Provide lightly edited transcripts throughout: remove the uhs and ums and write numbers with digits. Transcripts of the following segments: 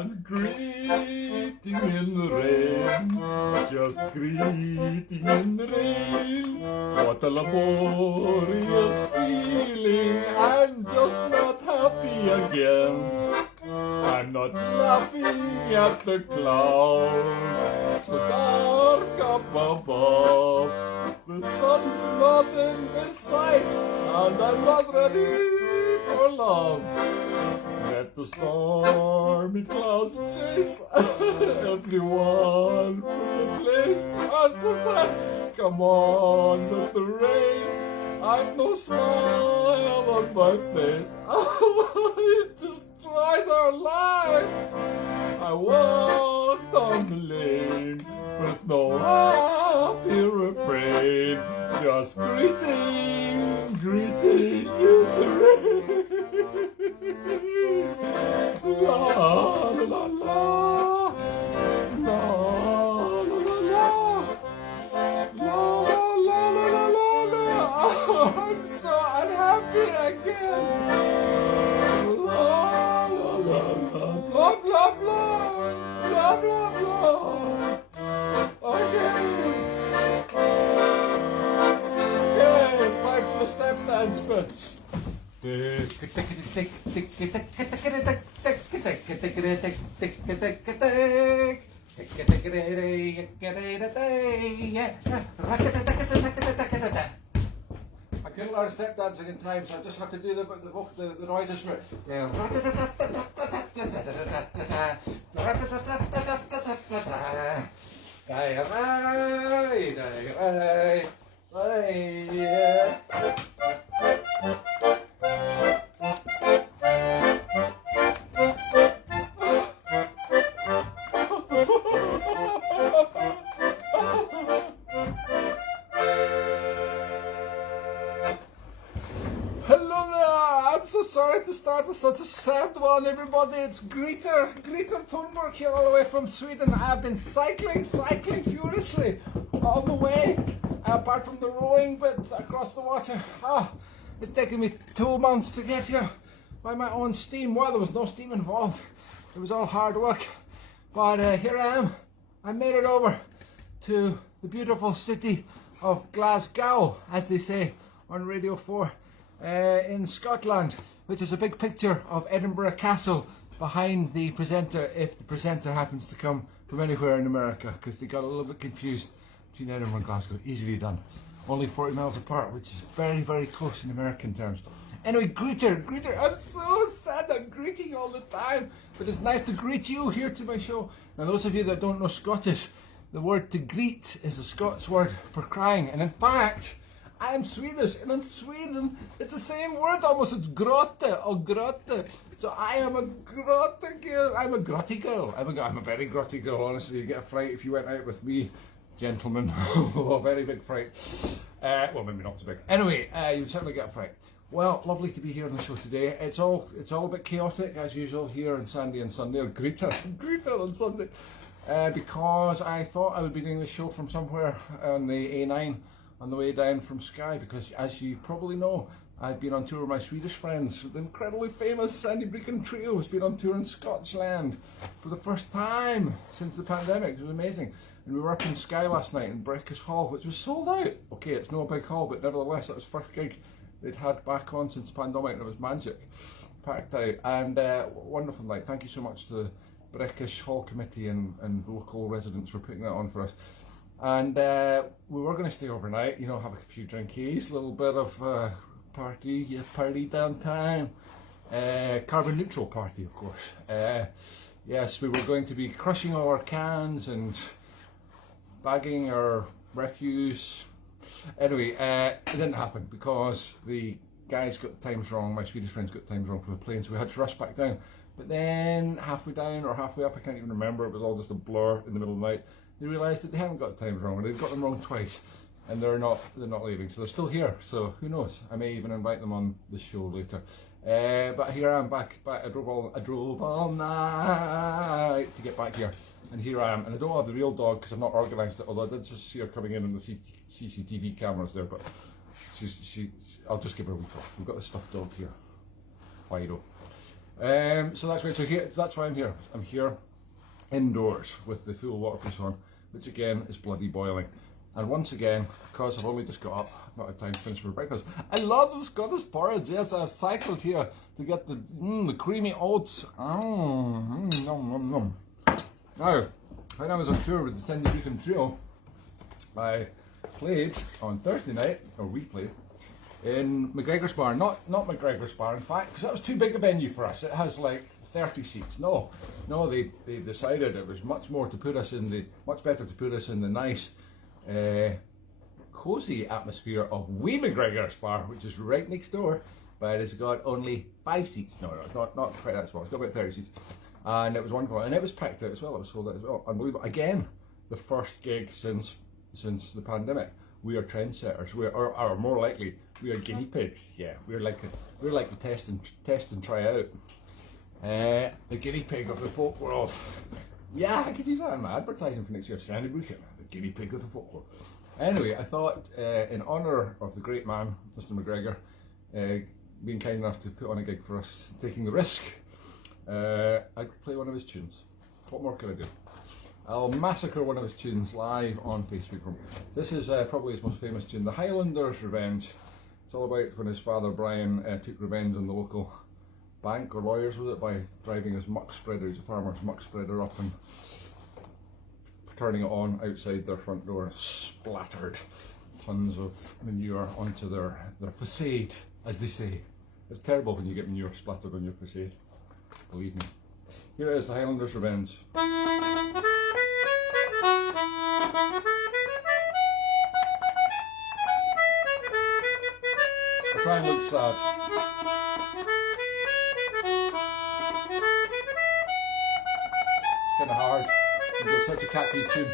and greeting in the rain, just greeting in the rain. What a laborious feeling, I'm just not happy again. I'm not laughing at the clouds, so dark up above. The sun's not in the sight, and I'm not ready for love. Let the stormy clouds chase everyone from the place. I'm so sad. Come on with the rain. I've no smile on my face. It destroyed our life. I walked on the lane with no happy refrain, just greeting, greeting in the rain. La la la la, la la la la, la la la la la. Oh, I'm so unhappy again. La la la la, blah blah blah, blah blah blah. Okay, it's time for the step dance bits. I couldn't learn step dancing in time, so I just have to do the noises for it. Sorry to start with such a sad one, everybody. It's Greeter Thunburg here, all the way from Sweden. I've been cycling furiously all the way, apart from the rowing bit across the water. It's taken me 2 months to get here by my own steam. Well, there was no steam involved. It was all hard work. But here I am. I made it over to the beautiful city of Glasgow, as they say on Radio 4 in Scotland, which is a big picture of Edinburgh Castle behind the presenter, if the presenter happens to come from anywhere in America, because they got a little bit confused between Edinburgh and Glasgow. Easily done. Only 40 miles apart, which is very, very close in American terms. Anyway, Greeter, I'm so sad I'm greeting all the time, but it's nice to greet you here to my show. Now, those of you that don't know Scottish, the word to greet is a Scots word for crying, and in fact, I am Swedish, and in Sweden, it's the same word almost. It's grotte or grotte. So I am a grotte girl. I'm a grotty girl. I'm a very grotty girl, honestly. You get a fright if you went out with me, gentlemen. A very big fright. Well, maybe not so big. Anyway, you would certainly get a fright. Well, lovely to be here on the show today. It's all a bit chaotic, as usual, here on Sandy and Sunday, or Greeter on Sunday. Because I thought I would be doing the show from somewhere on the A9, on the way down from Skye, because as you probably know, I've been on tour with my Swedish friends. The incredibly famous Sandy Brechin Trio has been on tour in Scotland for the first time since the pandemic. It was amazing. And we were up in Skye last night in Breckish Hall, which was sold out. Okay, it's no big hall, but nevertheless, that was the first gig they'd had back on since the pandemic, and it was magic. Packed out. And wonderful night. Thank you so much to the Breckish Hall Committee and local residents for putting that on for us. And we were going to stay overnight, you know, have a few drinkies, a little bit of party downtown, carbon neutral party, of course. Yes, we were going to be crushing all our cans and bagging our refuse. Anyway, it didn't happen because the guys got the times wrong, my Swedish friends got the times wrong for the plane, so we had to rush back down. But then halfway down or halfway up, I can't even remember, it was all just a blur in the middle of the night. They realised that they haven't got the times wrong, or they've got them wrong twice, and they're not leaving, so they're still here. So who knows? I may even invite them on the show later. But here I am back. I drove all night to get back here, and here I am. And I don't have the real dog because I've not organised it. Although I did just see her coming in the CCTV cameras there, but I'll just give her a week off. We've got the stuffed dog here, Fido. So that's right. So that's why I'm here. I'm here indoors with the full waterproof on, which again is bloody boiling. And once again, because I've only just got up, I've not had time to finish my breakfast. I love the Scottish porridge. Yes, I've cycled here to get the creamy oats. Nom, nom, nom. Now, when I was on tour with the Sandy Brechin Trio, I played on Thursday night, or we played, in McGregor's Bar. Not McGregor's Bar, in fact, because that was too big a venue for us. It has like 30 seats. No, they decided it was much better to put us in the nice, cosy atmosphere of wee McGregor's Bar, which is right next door, but it's got only 5 seats. No, it's not quite that small. It's got about 30 seats, and it was wonderful, and it was packed out as well. It was sold out as well. Unbelievable. Again, the first gig since the pandemic. We are trendsetters. Or more likely, we are guinea pigs. Yeah, we're like the test and try out. The guinea pig of the folk world. Yeah, I could use that in my advertising for next year. Sandy Brechin, the guinea pig of the folk world. Anyway, I thought in honour of the great man, Mr. McGregor, being kind enough to put on a gig for us, taking the risk, I'd play one of his tunes. What more could I do? I'll massacre one of his tunes live on Facebook. This is probably his most famous tune, the Highlanders Revenge. It's all about when his father Brian took revenge on the local bank or lawyers, was it, by driving his muck spreader, he's a farmer's muck spreader, up and turning it on outside their front door, splattered tons of manure onto their facade, as they say. It's terrible when you get manure splattered on your facade, believe me. Here it is, the Highlanders Revenge. I try and look sad. It's kind of hard. It's such a catchy tune.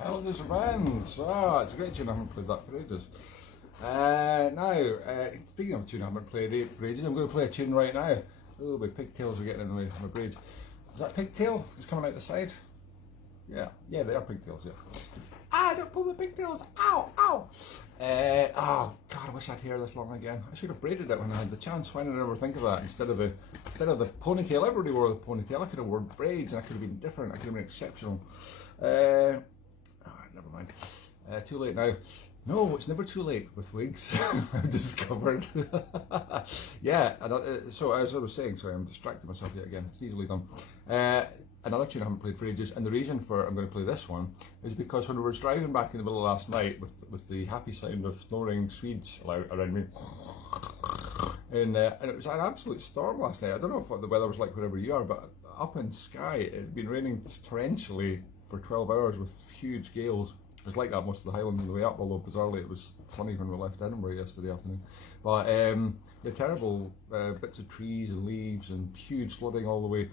Highlanders Revenge. Ah, it's a great tune. I haven't played that for ages. Speaking of a tune I haven't played for ages, I'm going to play a tune right now. Oh, my pigtails are getting in the way of my braids. Is that pigtail? It's coming out the side? Yeah, they are pigtails, yeah. Don't pull my pigtails! Ow, ow! Oh, God, I wish I'd hair this long again. I should have braided it when I had the chance. Why did I ever think of that? Instead of the ponytail, everybody wore the ponytail. I could have worn braids and I could have been different. I could have been exceptional. Never mind. Too late now. No, it's never too late with wigs, I've discovered. So as I was saying, sorry, I'm distracting myself yet again. It's easily done. Another tune I haven't played for ages, and the reason for I'm going to play this one is because when we were driving back in the middle of last night with the happy sound of snoring Swedes around me, and it was an absolute storm last night. I don't know what the weather was like wherever you are, but up in Skye it had been raining torrentially for 12 hours with huge gales. It was like that most of the Highlands on the way up, although bizarrely it was sunny when we left Edinburgh yesterday afternoon. But the terrible bits of trees and leaves and huge flooding all the way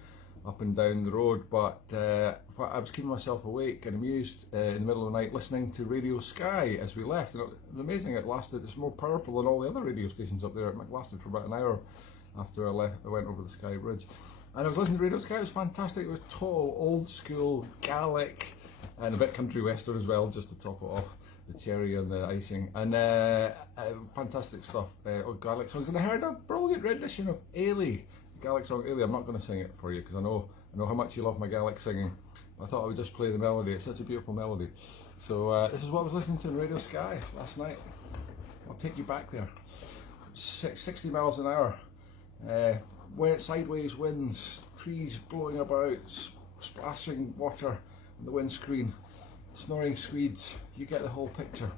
up and down the road. But I was keeping myself awake and amused in the middle of the night listening to Radio Skye as we left. And it was amazing. It lasted. It's more powerful than all the other radio stations up there. It lasted for about an hour after I went over the Skye Bridge. And I was listening to Radio Skye. It was fantastic. It was total old school Gaelic and a bit country western as well, just to top it off, the cherry and the icing, and fantastic stuff. Gaelic songs, and I heard a brilliant rendition of Ailey, Gaelic song Ailey. I'm not going to sing it for you because I know how much you love my Gaelic singing. I thought I would just play the melody. It's such a beautiful melody. So this is what I was listening to on Radio Skye last night. I'll take you back there. 60 miles an hour, wet sideways winds, trees blowing about, splashing water on the windscreen, snoring Swedes. You get the whole picture.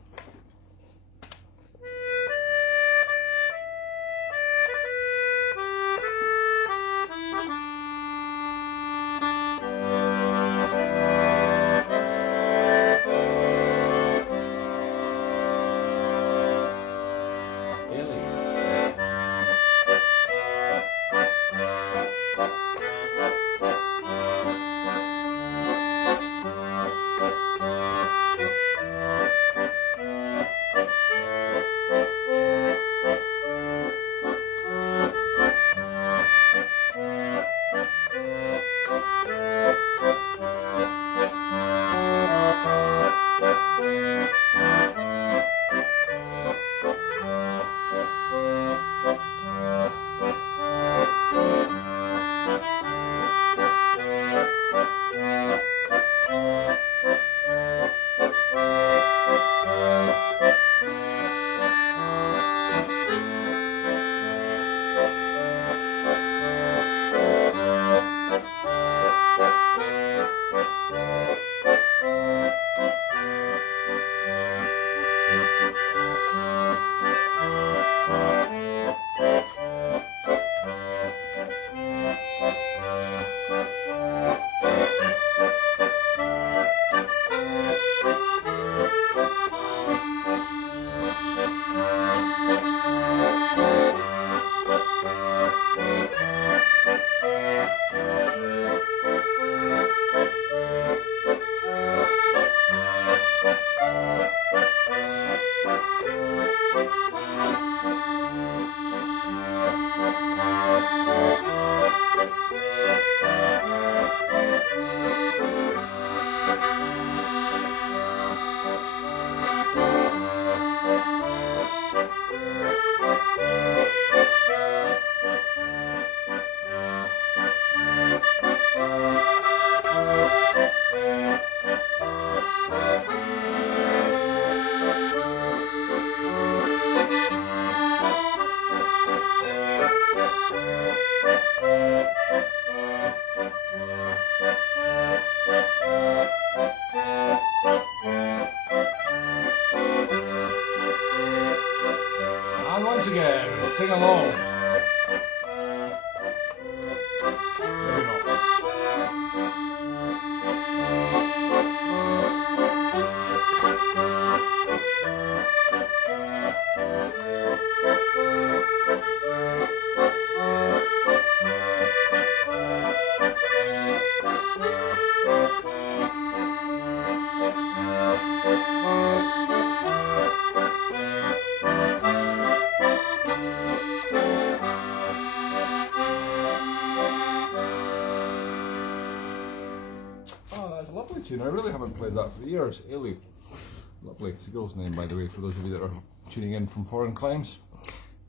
And once again, sing along. tune. I really haven't played that for years. Ailey. Lovely. It's a girl's name, by the way, for those of you that are tuning in from foreign climes.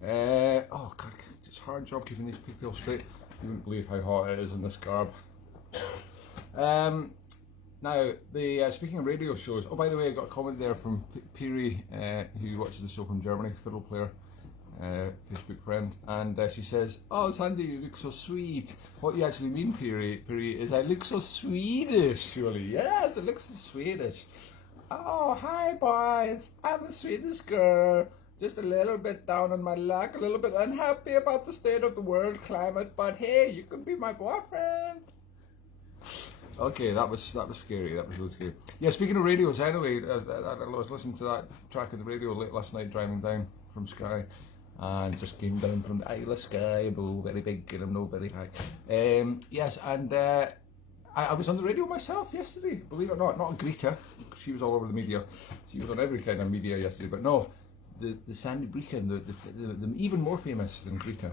Oh, God, it's a hard job keeping these pigtails straight. You wouldn't believe how hot it is in this garb. Now, speaking of radio shows, oh, by the way, I got a comment there from Piri, who watches the show from Germany, fiddle player, Facebook friend, and she says, "Oh, Sandy, you look so sweet." What you actually mean, Piri, is I look so Swedish, surely. Yes, it looks so Swedish. Oh, hi, boys. I'm a Swedish girl. Just a little bit down on my luck, a little bit unhappy about the state of the world climate, but hey, you can be my boyfriend. Okay, that was scary. That was really scary. Yeah, speaking of radios, anyway, I was listening to that track on the radio late last night driving down from Skye, and just came down from the Isle of Skye, no very big and no very high. Yes, and I was on the radio myself yesterday, believe it or not on Greeter. She was all over the media. She was on every kind of media yesterday, but no, the Sandy Brechin, the even more famous than Greeter,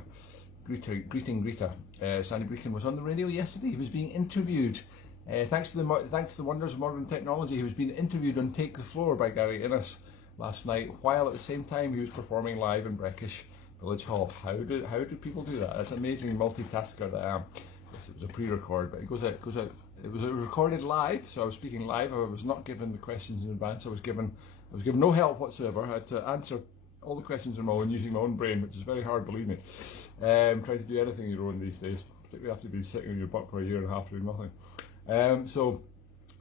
Sandy Brechin was on the radio yesterday. He was being interviewed. Thanks to the wonders of modern technology, he was being interviewed on Take the Floor by Gary Innes last night, while at the same time he was performing live in Breckish Village Hall. How do people do that? That's an amazing multitasker that I am. Yes, it was a pre-record, but it goes out. It was recorded live, so I was speaking live. I was not given the questions in advance. I was given no help whatsoever. I had to answer all the questions on my own using my own brain, which is very hard, believe me. Trying to do anything on your own these days, particularly after you've been sitting on your butt for a year and a half doing nothing. So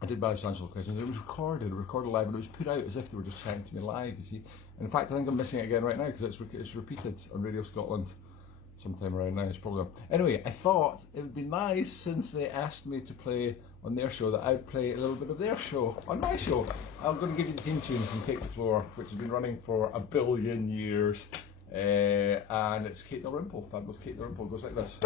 I did manage to answer all the questions. It was recorded live, and it was put out as if they were just chatting to me live, you see. And in fact, I think I'm missing it again right now because it's repeated on Radio Scotland sometime around now. It's probably anyway. I thought it would be nice, since they asked me to play on their show, that I'd play a little bit of their show on my show. I'm going to give you the theme tune from Take the Floor, which has been running for 1 billion years, and it's Kate Dalrymple. Fabulous Kate Dalrymple. It goes like this.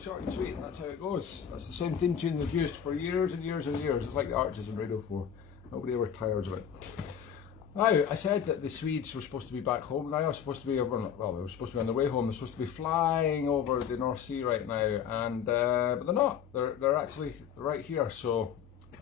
Short and sweet, and that's how it goes. That's the same theme tune they've used for years and years and years. It's like the Arches on Radio 4. Nobody ever tires of it. Now, I said that the Swedes were supposed to be back home now. They were supposed to be on their way home. They're supposed to be flying over the North Sea right now, and but they're not. They're actually right here. So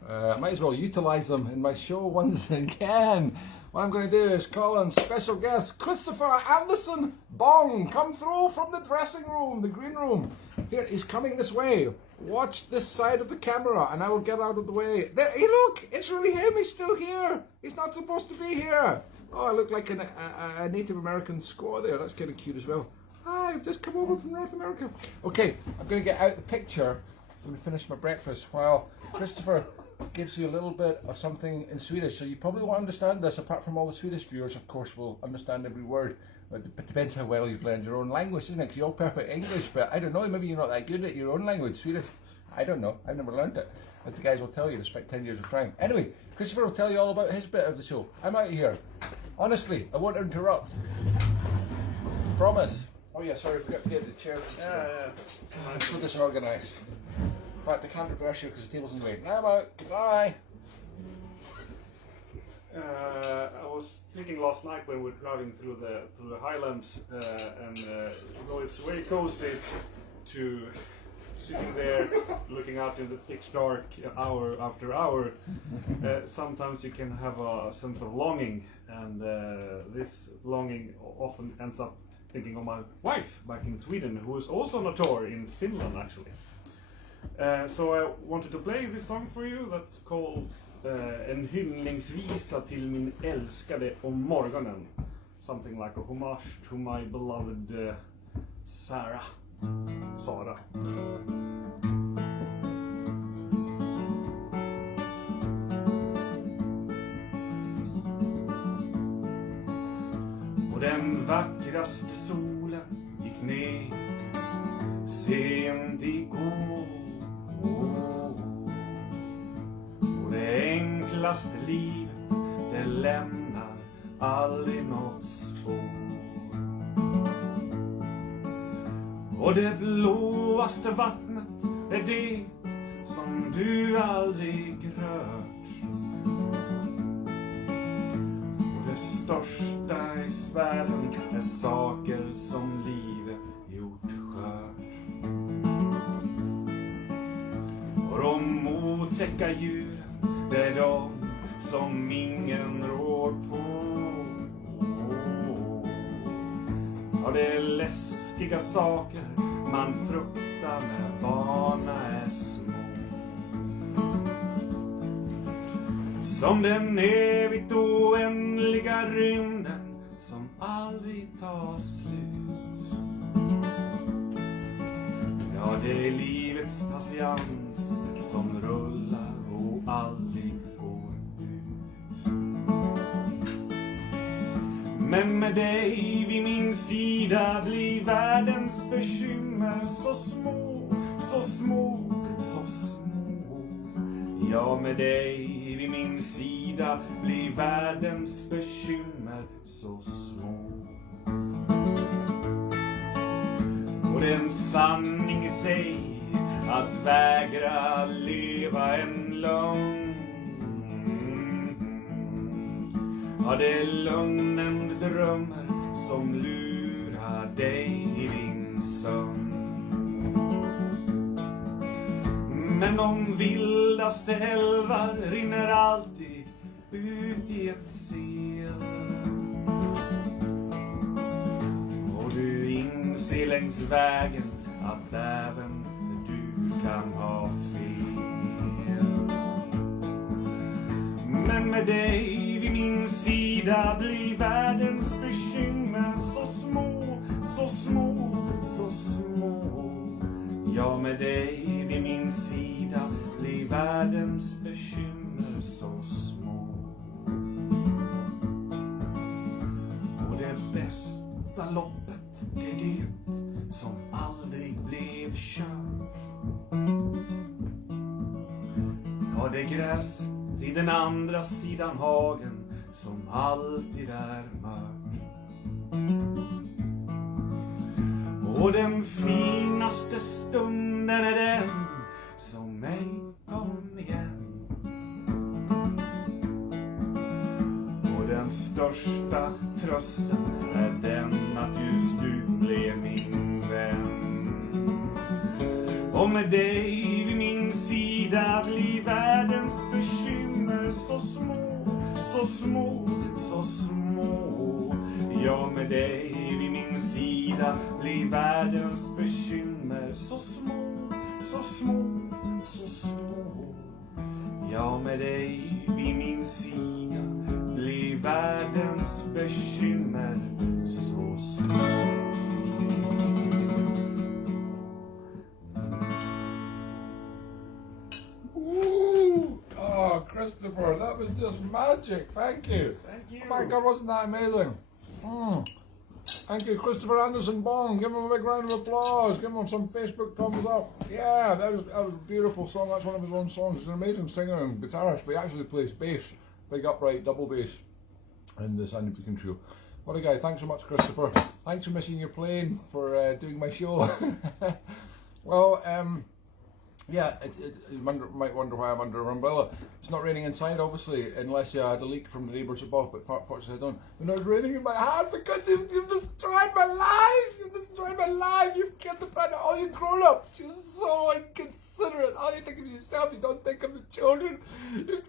I might as well utilise them in my show once again. What I'm going to do is call on special guest Christopher Anderson Bong. Come through from the dressing room, the green room. Here, he's coming this way. Watch this side of the camera, and I will get out of the way. There, hey, look, it's really him. He's still here. He's not supposed to be here. Oh, I look like a Native American squaw there. That's kind of cute as well. Hi, I've just come over from North America. Okay, I'm going to get out the picture. I'm going to finish my breakfast while Christopher gives you a little bit of something in Swedish. So you probably won't understand this, apart from all the Swedish viewers, of course, will understand every word. But it depends how well you've learned your own language, isn't it? Because you're all perfect English, but I don't know, maybe you're not that good at your own language, Swedish. I don't know, I've never learned it. As the guys will tell you, despite 10 years of trying. Anyway, Christopher will tell you all about his bit of the show. I'm out of here. Honestly, I won't interrupt. Promise. Oh yeah, sorry, I forgot to get the chair. Yeah. I'm so disorganised. In fact, I can't reverse you because the table's in the way. Now I'm out. Goodbye. I was thinking last night when we were driving through the Highlands, and it's very cozy to sitting there looking out in the pitch dark hour after hour. Sometimes you can have a sense of longing, and this longing often ends up thinking of my wife back in Sweden, who is also on a tour in Finland actually. So I wanted to play this song for you that's called En hyllningsvisa till min älskade om morgonen. Something like a homage to my beloved Sara. Och den vackraste solen gick ner sent igår. Och det lämnar aldrig något spår. Och det blåaste vattnet är det som du aldrig rört. Och det största i världen är saker som livet gjort skört. Och de otäcka djuren, det är de som ingen rår på. Ja, det är läskiga saker man fruktar när barnen är små. Som den evigt oändliga rymden som aldrig tar slut. Ja, det är livets patiens som rullar och aldrig går ut. Men med dig vid min sida blir världens bekymmer så små, så små, så små. Ja, med dig vid min sida blir världens bekymmer så små. Och det är en sanning i sig att vägra leva en lögn. Ja, det är lögnen du drömmer som lurar dig i din sömn. Men de vildaste älvar rinner alltid ut i ett sel. Och du inser längs vägen att även du kan ha fel. Men med dig vid min sida blir världens bekymmer så små, så små, så små. Ja, med dig vid min sida blir världens bekymmer så små. Och det bästa loppet, det är det som aldrig blev kört. Ja, det är gräs till den andra sidan hagen som alltid är mörk. Och den finaste stunden är den som mig kom igen. Och den största trösten är den att just du blev min vän. Och med dig vid min sida blir världens bekymmer så små, så små, så små. Ja, med dig vid min sida blir världens bekymmer så små, så små, så små. Ja, med dig vid min sida blir världens bekymmer så små. Oh, Christopher, that was just magic. Thank you. Thank you. Oh my God, wasn't that amazing? Thank you, Christopher Anderson Bong. Give him a big round of applause. Give him some Facebook thumbs up. Yeah, that was a beautiful song. That's one of his own songs. He's an amazing singer and guitarist, but he actually plays bass, big upright double bass in the Sandy Brechin Trio. What a guy. Thanks so much, Christopher. Thanks for missing your plane, for doing my show. Well, yeah, you might wonder why I'm under an umbrella. It's not raining inside, obviously, unless you had a leak from the neighbours above, but fortunately I don't. But no, it's raining in my hand because you've destroyed my life! You've destroyed my life! You've killed the planet, all you grown-ups! You're so inconsiderate! All you think of yourself, you don't think of the children! You've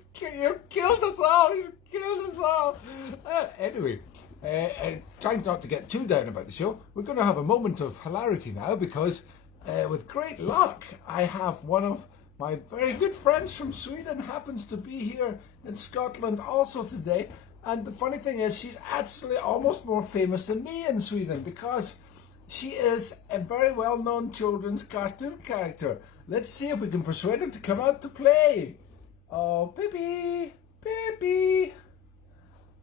killed us all! You've killed us all! Anyway, trying not to get too down about the show, we're going to have a moment of hilarity now because with great luck, I have one of my very good friends from Sweden happens to be here in Scotland also today. And the funny thing is, she's actually almost more famous than me in Sweden because she is a very well-known children's cartoon character. Let's see if we can persuade her to come out to play. Oh, Pippi! Pippi!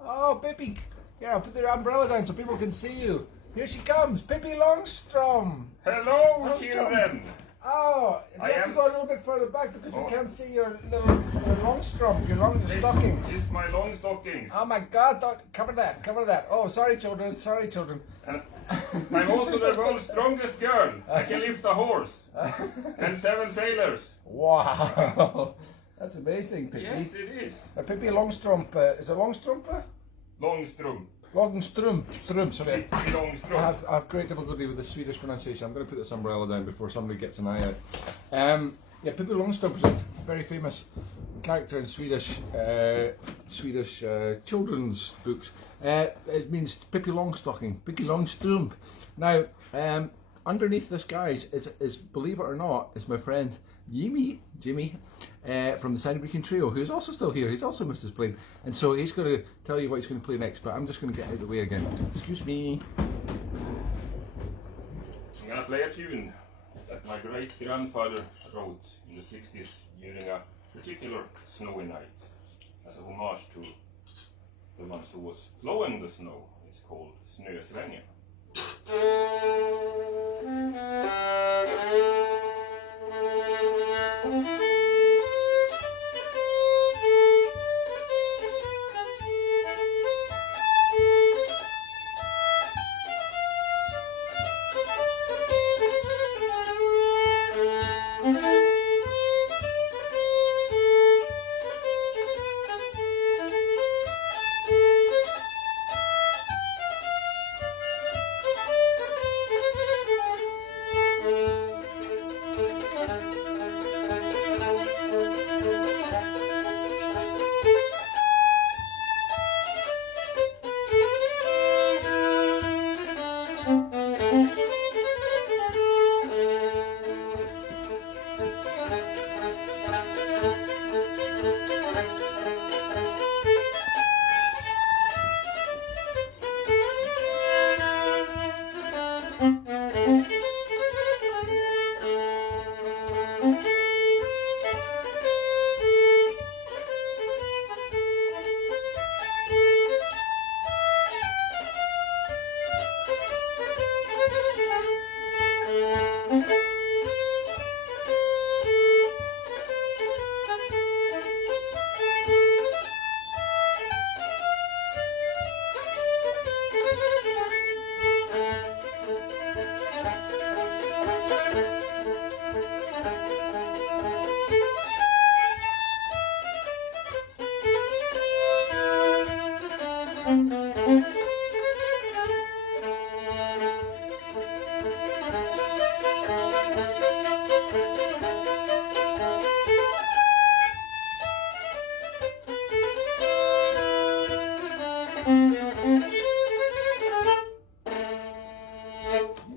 Oh, Pippi! Here, I'll put the umbrella down so people can see you. Here she comes, Pippi Longstrom. Hello, children. Oh, you I have to am- go a little bit further back because Oh. we can't see your little long strump, your long stockings. This is my long stockings. Oh my God! Cover that, cover that. Oh, sorry, children. Sorry, children. And I'm also the world's strongest girl. I can lift a horse. And 7 sailors. Wow, that's amazing, Pippi. Yes, it is. Pippi Longstrump. Is it Longstrump? Longstrump. Longstrump. Sorry. Pippi I Longstrump. have great difficulty with the Swedish pronunciation. I'm going to put this umbrella down before somebody gets an eye out. Yeah, Pippi Longstrump is a very famous character in Swedish children's books. It means Pippi Longstocking, Pippi Longstrump. Now, underneath this, guys, is believe it or not, is my friend Jimmy from the Sandy Brechin Trio, who's also still here. He's also missed his plane, and so he's going to tell you what he's going to play next. But I'm just going to get out of the way again. Excuse me. I'm gonna play a tune that my great grandfather wrote in the 60s during a particular snowy night as a homage to the ones who was plowing the snow. It's called Snösvängen.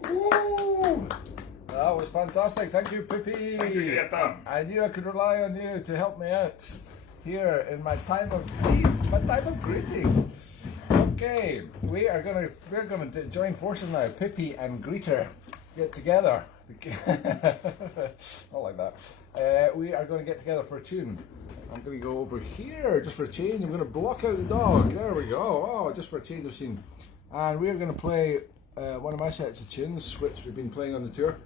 Woo! That was fantastic. Thank you, Pippi. Thank you, Greta. I knew I could rely on you to help me out here in my time of need, my time of greeting. Okay, we're gonna join forces now. Pippi and Greeter get together. Not like that. We are going to get together for a tune. I'm going to go over here just for a change. I'm going to block out the dog. There we go. Oh, just for a change of scene. And we're going to play one of my sets of tunes, which we've been playing on the tour.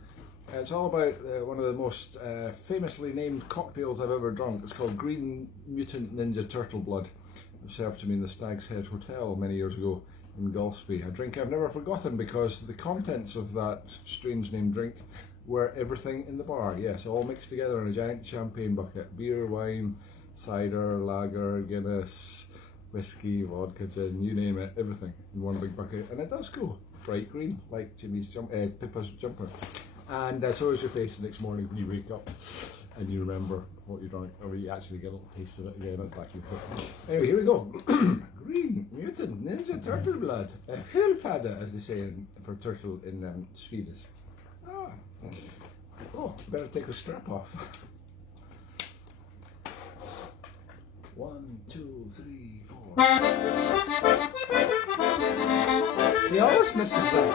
It's all about one of the most famously named cocktails I've ever drunk. It's called Green Mutant Ninja Turtle Blood. It was served to me in the Stag's Head Hotel many years ago in Galsby. A drink I've never forgotten because the contents of that strange named drink were everything in the bar. Yes, all mixed together in a giant champagne bucket. Beer, wine, cider, lager, Guinness, whiskey, vodka, gin, you name it, everything in one big bucket. And it does go bright green, like Pippa's jumper. And so is your face the next morning when you wake up and you remember what you drank, or you actually get a little taste of it again. Anyway, here we go. Green Mutant Ninja Turtle Blood. Hulpada, as they say for turtle in Swedish. Oh, better take the strap off. 1, 2, 3, 4. He always misses that.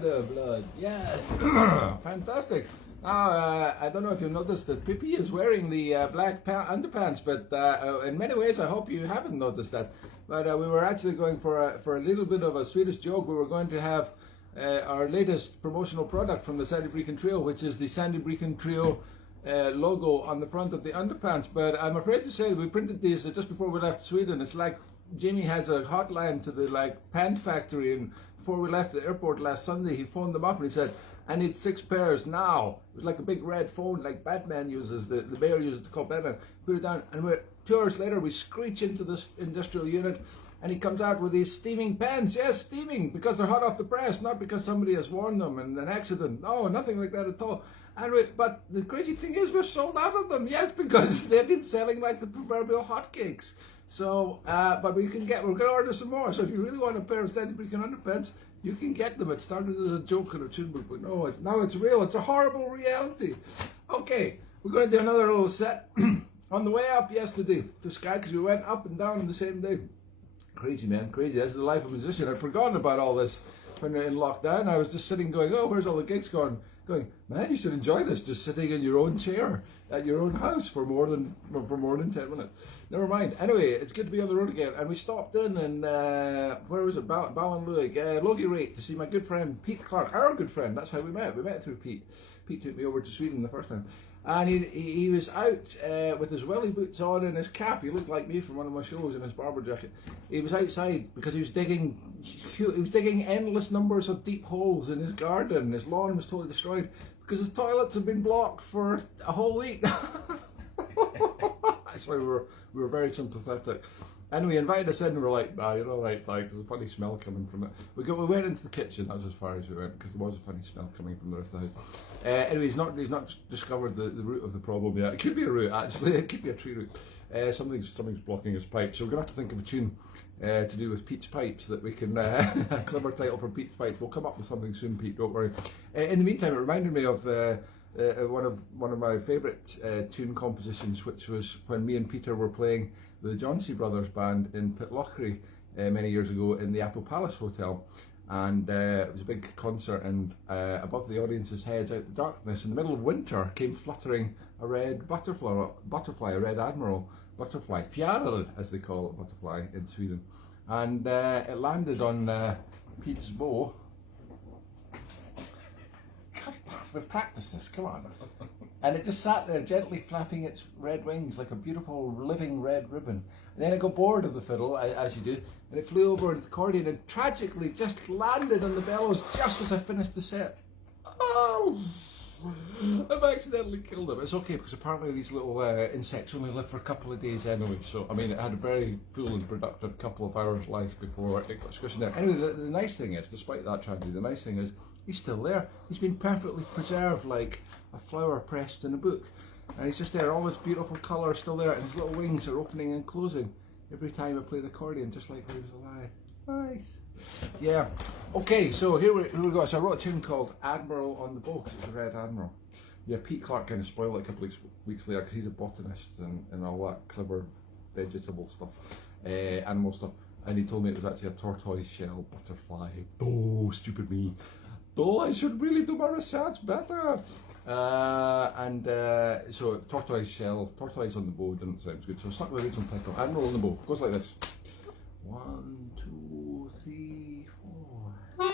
the blood. Yes. Fantastic. Now, I don't know if you've noticed that Pippi is wearing the black underpants, but in many ways I hope you haven't noticed that. But we were actually going for a little bit of a Swedish joke. We were going to have our latest promotional product from the Sandy Brechin Trio, which is the Sandy Brechin Trio logo on the front of the underpants. But I'm afraid to say we printed these just before we left Sweden. It's like Jamie has a hotline to the pant factory, and before we left the airport last Sunday, he phoned them up and he said, "I need 6 pairs now." It was like a big red phone, like Batman uses, the bear uses to call Batman. Put it down, and 2 hours later we screech into this industrial unit, and he comes out with these steaming pants. Yes, steaming, because they're hot off the press, not because somebody has worn them in an accident. No, nothing like that at all. And but the crazy thing is, we're sold out of them. Yes, because they've been selling like the proverbial hotcakes. So, but we're going to order some more. So if you really want a pair of Sandy Brechin underpants, you can get them. It started as a joke in a tune book, but no, now it's real. It's a horrible reality. Okay, we're going to do another little set. On the way up yesterday to Skye, because we went up and down on the same day. Crazy, man, crazy. That's the life of a musician. I'd forgotten about all this when we were in lockdown. I was just sitting going, oh, where's all the gigs gone? Going, man, you should enjoy this, just sitting in your own chair at your own house for more than 10 minutes. Never mind. Anyway, it's good to be on the road again. And we stopped in where was it? Ballinluig, Logie Rate, to see my good friend Pete Clark, our good friend. That's how we met. We met through Pete. Pete took me over to Sweden the first time. And he was out with his welly boots on and his cap. He looked like me from one of my shows in his barber jacket. He was outside because he was digging endless numbers of deep holes in his garden. His lawn was totally destroyed because his toilets had been blocked for a whole week. That's why we were very sympathetic. And we invited us in and we were like, nah, you're all right, like, there's a funny smell coming from it. We went into the kitchen, that was as far as we went, because there was a funny smell coming from the rest of the house. Anyway, he's not discovered the root of the problem yet. It could be a root, actually, it could be a tree root. Something's blocking his pipe, so we're going to have to think of a tune to do with Pete's Pipes that we can, a clever title for Pete's Pipes. We'll come up with something soon, Pete, don't worry. In the meantime, it reminded me of one of my favourite tune compositions, which was when me and Peter were playing the Johnsey Brothers band in Pitlochry many years ago in the Atholl Palace Hotel, and it was a big concert, and above the audience's heads, out the darkness, in the middle of winter, came fluttering a red butterfly, a red Admiral butterfly, fjäril as they call it, butterfly in Sweden, and it landed on Pete's bow. We've practiced this, come on. And it just sat there gently flapping its red wings like a beautiful living red ribbon. And then it got bored of the fiddle, as you do, and it flew over an accordion and tragically just landed on the bellows just as I finished the set. Oh! I've accidentally killed him. It's okay, because apparently these little insects only live for a couple of days anyway, so I mean it had a very full and productive couple of hours life before it got squished down. Anyway, the nice thing is, despite that tragedy, the nice thing is he's still there. He's been perfectly preserved, like a flower pressed in a book, and he's just there, all his beautiful colour still there, and his little wings are opening and closing every time I play the accordion, just like when he was alive. Nice. Yeah. Okay, so here we go. So I wrote a tune called Admiral on the Bow, because it's a red Admiral. Yeah, Pete Clark kind of spoiled it a couple of weeks later, because he's a botanist and all that clever vegetable stuff, animal stuff, and he told me it was actually a tortoise shell butterfly. Oh, stupid me. Oh, I should really do my research better. So tortoise on the bow didn't sound good, so I stuck with the original title, Admiral on the Bow. It goes like this. 1, 2, 3, 4.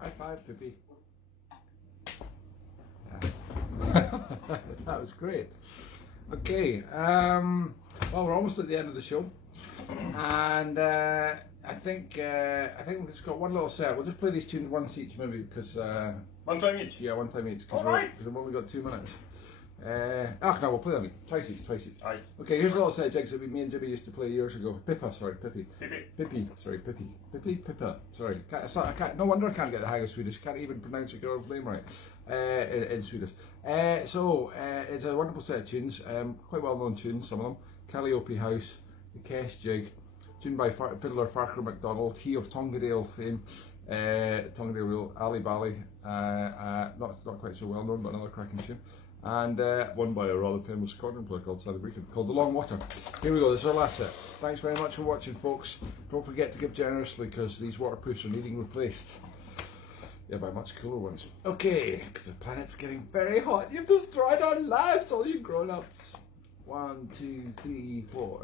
High five, Pippi. That was great. Okay, well, we're almost at the end of the show, and I think we've just got one little set. We'll just play these tunes once each, maybe, because One time each? yeah, one time each, because Alright. we've only got 2 minutes. No, we'll play them twice each. Aye. Okay, here's a little set of jigs that me and Jimmy used to play years ago. Pippa, sorry, Pippi. Pippi. Pippi, sorry, Pippi. Pippi, Pippa, sorry. I can't, no wonder I can't get the hang of Swedish. Can't even pronounce a girl's name right in Swedish. It's a wonderful set of tunes, quite well known tunes, some of them. Calliope House, the Kesh Jig, tuned by fiddler Farquhar MacDonald, he of Tongadale fame, Tongadale Rule, Ali Bally, not quite so well known, but another cracking tune. And one by a rather famous accordion player called Sandy Brechin, called The Long Water. Here we go, this is our last set. Thanks very much for watching, folks. Don't forget to give generously, because these waterproofs are needing replaced. Yeah, by much cooler ones. Okay, because the planet's getting very hot. You've destroyed our lives, all you grown-ups. 1, 2, 3, 4.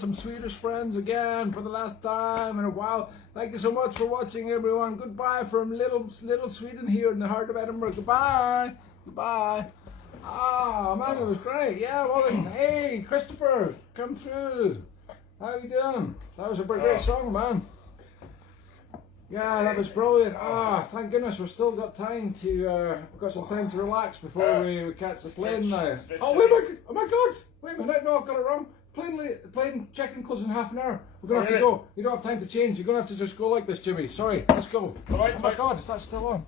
some Swedish friends again for the last time in a while. Thank you so much for watching, everyone. Goodbye from little Sweden here in the heart of Edinburgh. Goodbye. Goodbye. Ah, man, it was great. Yeah, well then, hey, Christopher, come through. How you doing? That was a great song, man. Yeah, that was brilliant. Ah, thank goodness we've still got time to, we've got some time to relax before we catch the plane now. Oh, oh my God! Wait a minute, no, I've got it wrong. Plane check-in closes in half an hour. We're going to have to go. You don't have time to change. You're going to have to just go like this, Jimmy. Sorry, let's go. All right, oh my God, is that still on?